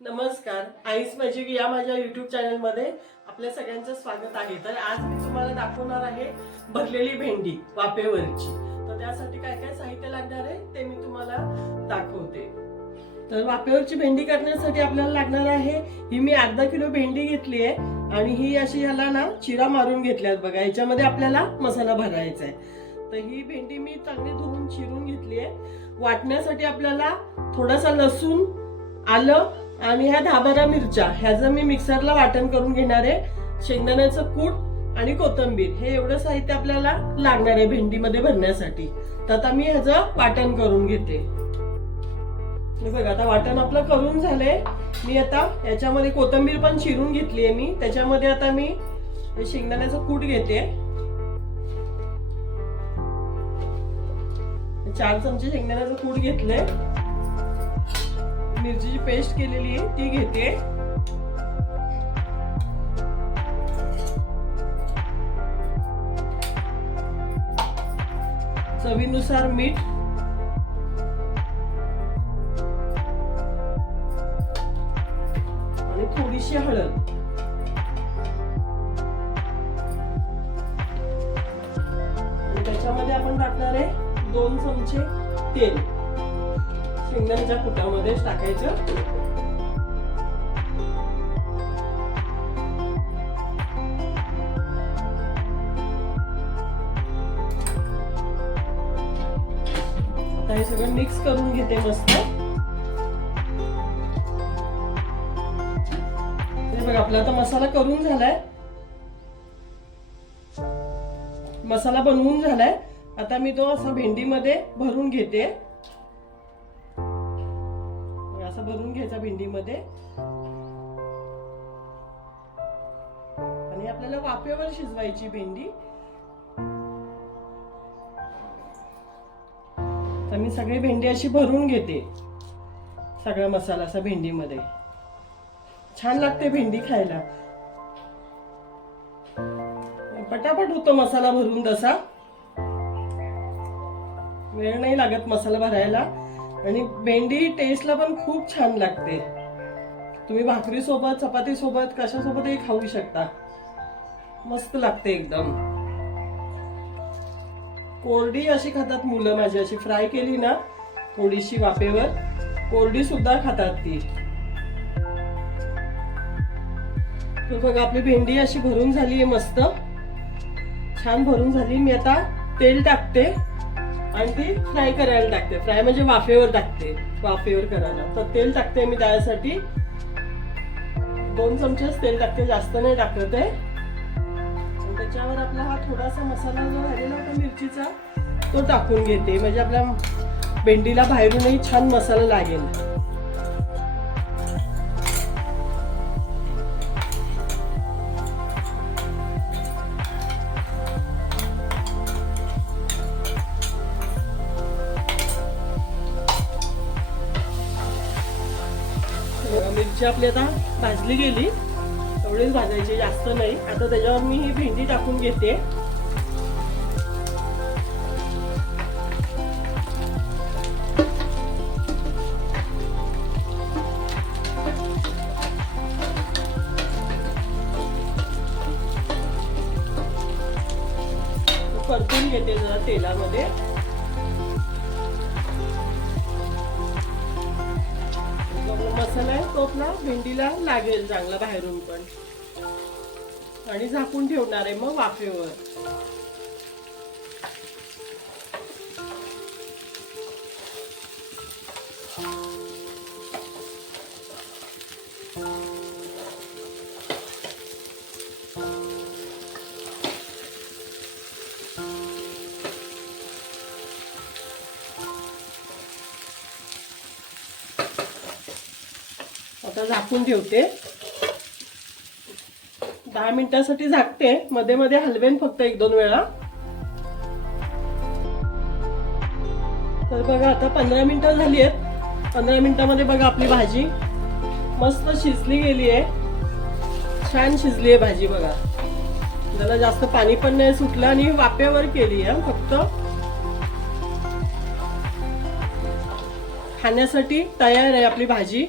नमस्कार, ice magic या माझ्या YouTube चॅनलमध्ये आपल्या सगळ्यांचं स्वागत आहे। तर आज मी तुम्हाला दाखवणार आहे भरलेली भेंडी वाफेवरची। तर त्यासाठी काय काय साहित्य लागणार आहे ते मी तुम्हाला दाखवते। तर वाफेवरची भेंडी करण्यासाठी आपल्याला लागणार आहे ही मी अर्धा किलो भेंडी घेतली आहे आणि ही अशी ह्याला ना चिरा मारून घेतल्यात बघा। याच्यामध्ये आपल्याला मसाला भरायचा आहे। तर ही भेंडी मी चांगली धुवून चिरून घेतली आहे। वाटण्यासाठी आपल्याला थोडासा लसूण, आलं आणि ह्या 10-12 मिरच्या ह्याचं मी मिक्सरला वाटण करून घेणार आहे। शेंगदाण्याचं कूट आणि कोथिंबीर हे एवढं साहित्य आपल्याला लागणार आहे भेंडीमध्ये भरण्यासाठी। तर आता मी ह्याचं वाटण करून घेते। हे बघा आता वाटण आपलं करून झालंय। मी आता याच्यामध्ये कोथिंबीर पण चिरून घेतली आहे मी। त्याच्यामध्ये आता मी शेंगदाण्याचं कूट घेते। 4 चमचे शेंगदाण्याचं कूट घेतलंय। मिरचीची पेस्ट केलेली आहे ती घेते। चवीनुसार मीठ, आणि थोडीशी हळद। आणि त्याच्यामध्ये आपण टाकणार आहे 2 चमचे तेल। शेंगदाण्याच्या कुटामध्ये टाकायचं। आता हे सगळं मिक्स करून घेते मस्त। हे बघा आपला आता मसाला करून झालाय, मसाला बनवून झालाय। आता मी तो असा भेंडीमध्ये भरून घेते। असं भरून घ्यायचा भेंडीमध्ये आणि आपल्याला वाफेवर शिजवायची भेंडी। तर मी सगळी भेंडी अशी भरून घेते। सगळा मसाला असा भेंडीमध्ये छान लागते भेंडी खायला। पटापट होतो मसाला भरून, तसा वेळ नाही लागत मसाला भरायला। आणि भेंडी टेस्टला पण खूप छान लागते। तुम्ही भाकरी सोबत, चपाती सोबत, कशा सोबतही खाऊ शकता। मस्त लागते एकदम। कोरडी अशी खातात मुलं माझी, अशी फ्राय केली ना थोडीशी वाफेवर, कोरडी सुद्धा खातात ती। तर बघा आपली भेंडी अशी भरून झाली आहे, मस्त छान भरून झाली। मी आता तेल टाकते आणि ती फ्राय करायला टाकते। फ्राय म्हणजे वाफेवर टाकते, वाफेवर करायला। तर तेल टाकते मी त्यासाठी 2 चमचेच तेल टाकते, जास्त नाही टाकत आहे। त्याच्यावर आपला हा थोडासा मसाला जो राहिलेला होता मिरचीचा तो टाकून घेते, म्हणजे आपल्या भेंडीला बाहेरूनही छान मसाला लागेल। मिरची आपली आता भाजली गेली, एवढीच भाजायची, जास्त नाही। आता त्याच्यावर मी ही भेंडी टाकून घेते। परतून घेते जरा तेलामध्ये। मसाला आहे तो आपला भेंडीला लागेल चांगला बाहेरून पण, आणि झाकून ठेवणार आहे मग वाफेवर। आता झाकून ठेवते, 10 मिनिटांसाठी झाकते। मध्ये मध्ये हलवेन फक्त 1-2 वेळा। तर बघा आता 15 मिनिटं झाली आहेत। 15 मिनिटांमध्ये बघा आपली भाजी मस्त शिजली गेली आहे, छान शिजली आहे भाजी बघा। त्याला जास्त पाणी पण नाही सुटलं आणि वाफेवर केली आहे फक्त। खाण्यासाठी तयार आहे आपली भाजी।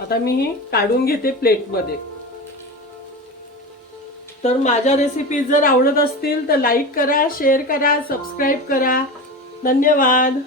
आता मी ही काढून घेते प्लेटमध्ये. तर माझ्या रेसिपी जर आवडत असतील तर लाईक करा, शेअर करा, सबस्क्राईब करा. धन्यवाद.